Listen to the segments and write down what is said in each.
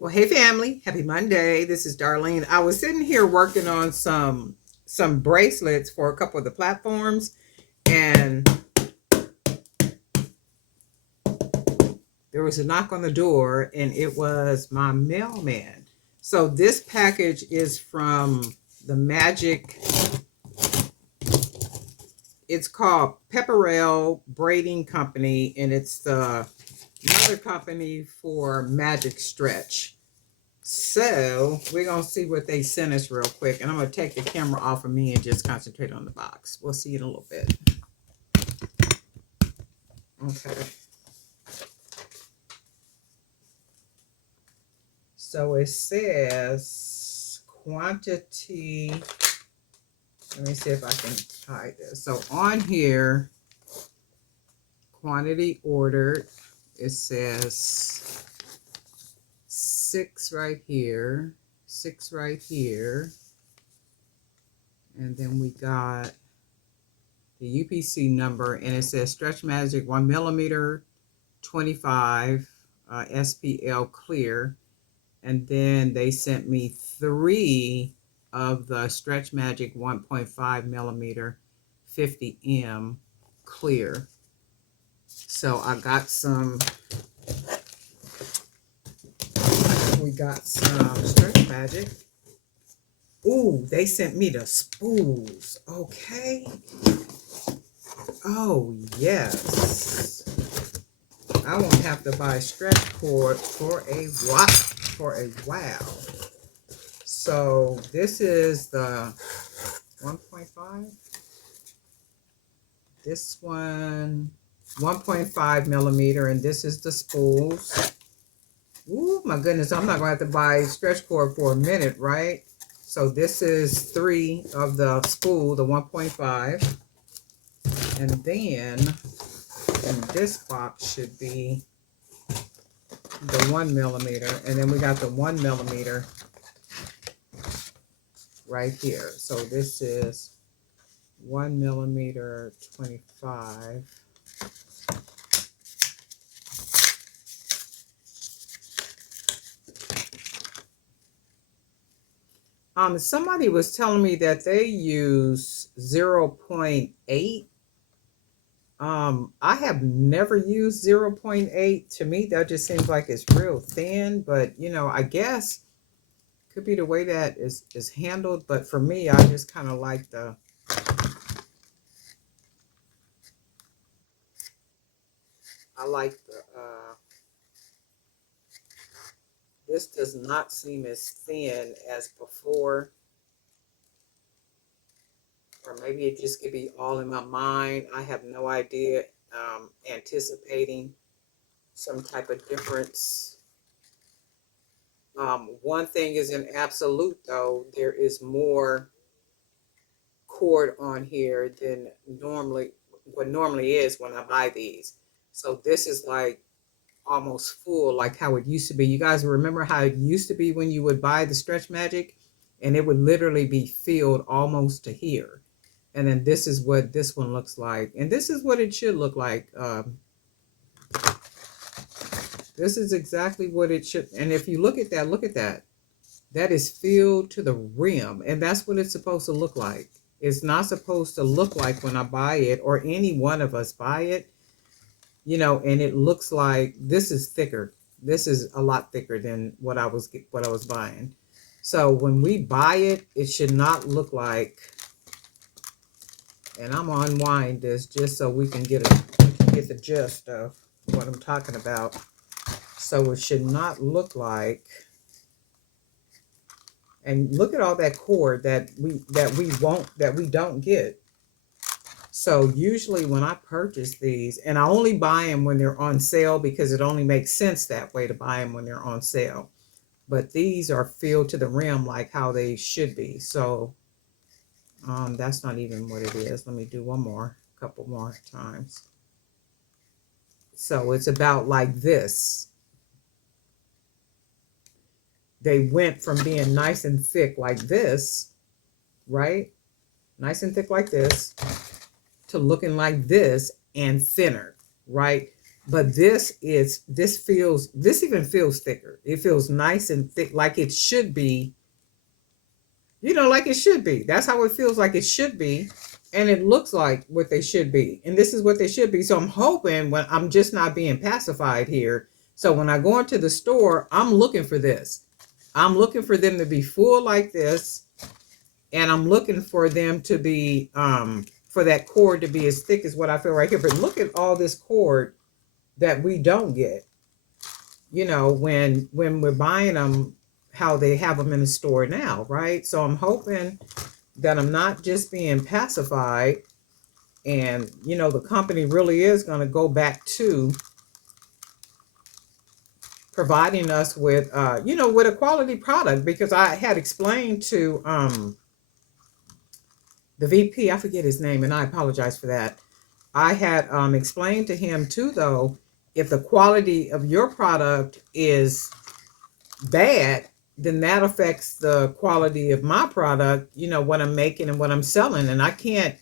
Well, hey family, happy Monday. This is Darlene. I was sitting here working on some bracelets for a couple of the platforms, and there was a knock on the door, and it was my mailman. So this package is from the Magic. It's called Pepperell Braiding Company, and it's the mother company for Magic Stretch. So we're going to see what they sent us real quick. And I'm going to take the camera off of me and just concentrate on the box. We'll see in a little bit. Okay. So it says quantity. Let me see if I can hide this. So on here, quantity ordered, it says 6 right here, 6 right here. And then we got the UPC number, and it says Stretch Magic 1 millimeter, 25 SPL clear. And then they sent me 3 of the Stretch Magic 1.5 millimeter 50M clear. So I got some. We got some Stretch Magic. Ooh, they sent me the spools. Okay. Oh, yes. I won't have to buy stretch cord for a while. So this is the 1.5. This one, 1.5 millimeter, and this is the spools. Ooh, my goodness, I'm not going to have to buy stretch cord for a minute, right? So this is 3 of the spool, the 1.5. And then in this box should be the 1 millimeter. And then we got the 1 millimeter right here. So this is 1 millimeter 25. Somebody was telling me that they use 0.8. I have never used 0.8. To me, that just seems like it's real thin, but you know, I guess could be the way that is handled. But for me, I just kind of like the this does not seem as thin as before. Or maybe it just could be all in my mind. I have no idea. Anticipating some type of difference. One thing is an absolute, though, there is more cord on here than what normally is when I buy these. So this is like almost full, like how it used to be. You guys remember how it used to be when you would buy the Stretch Magic, and it would literally be filled almost to here. And then this is what this one looks like, and this is what it should look like. This is exactly what it should. And if you look at that, that is filled to the rim, and that's what it's supposed to look like. It's not supposed to look like when I buy it, or any one of us buy it, you know, and it looks like this is thicker. This is a lot thicker than what I was buying. So when we buy it, it should not look like, and I'm gonna unwind this just so we can get the gist of what I'm talking about. So it should not look like, and look at all that cord that we don't get. So usually when I purchase these, and I only buy them when they're on sale, because it only makes sense that way to buy them when they're on sale. But these are filled to the rim like how they should be. So that's not even what it is. Let me do a couple more times. So it's about like this. They went from being nice and thick like this, right? Nice and thick like this, to looking like this and thinner, right? But this even feels thicker. It feels nice and thick, like it should be, like it should be. That's how it feels, like it should be. And it looks like what they should be. And this is what they should be. So I'm hoping, when I'm just not being pacified here. So when I go into the store, I'm looking for this. I'm looking for them to be full like this. And I'm looking for them to be, for that cord to be as thick as what I feel right here. But look at all this cord that we don't get, when we're buying them, how they have them in the store now, right? So I'm hoping that I'm not just being pacified, and the company really is going to go back to providing us with with a quality product, because I had explained to the VP, I forget his name, and I apologize for that. I had explained to him too, though, if the quality of your product is bad, then that affects the quality of my product, what I'm making and what I'm selling. And I can't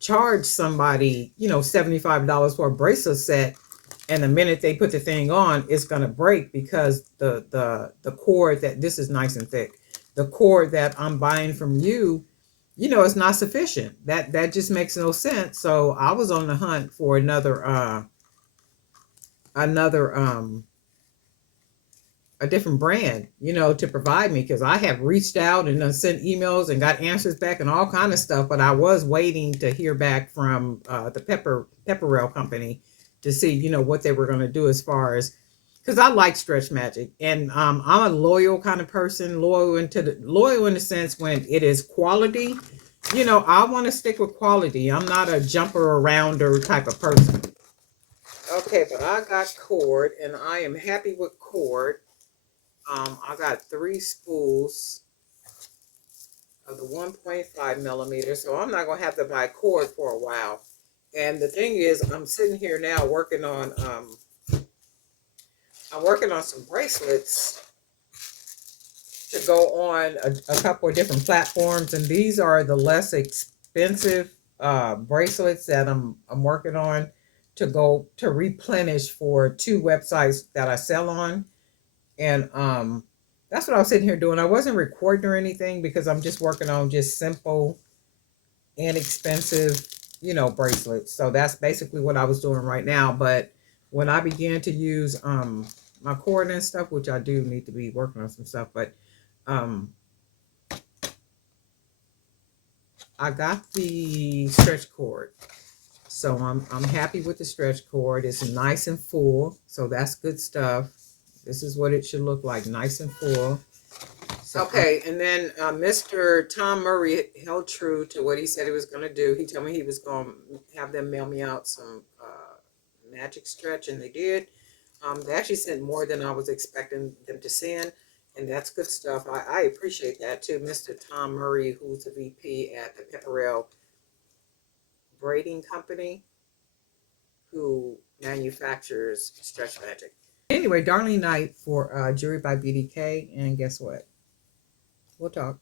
charge somebody, $75 for a bracelet set, and the minute they put the thing on, it's going to break, because the cord, that this is nice and thick, the cord that I'm buying from you, it's not sufficient. That just makes no sense. So I was on the hunt for another a different brand, to provide me, because I have reached out and sent emails and got answers back and all kind of stuff, but I was waiting to hear back from the Pepperell company to see, what they were going to do, as far as, because I like Stretch Magic, and I'm a loyal kind of person, loyal in the sense, when it is quality, I want to stick with quality. I'm not a jumper arounder type of person. Okay, but I got cord, and I am happy with cord. I got 3 spools of the 1.5 millimeter, so I'm not gonna have to buy cord for a while. And the thing is, I'm sitting here now working on some bracelets to go on a couple of different platforms, and these are the less expensive bracelets that I'm working on to replenish for 2 websites that I sell on. And that's what I was sitting here doing. I wasn't recording or anything, because I'm just working on just simple, inexpensive, bracelets. So that's basically what I was doing right now. But when I began to use my cord and stuff, which I do need to be working on some stuff, but I got the stretch cord. So I'm happy with the stretch cord. It's nice and full, so that's good stuff. This is what it should look like, nice and full. So, okay, and then Mr. Tom Murray held true to what he said he was going to do. He told me he was going to have them mail me out some magic stretch, and they did. They actually sent more than I was expecting them to send, and that's good stuff. I appreciate that too. Mr. Tom Murray, who's the VP at the Pepperell Braiding Company, who manufactures Stretch Magic. Anyway, Darling Night for Jewelry by BDK, and guess what? We'll talk.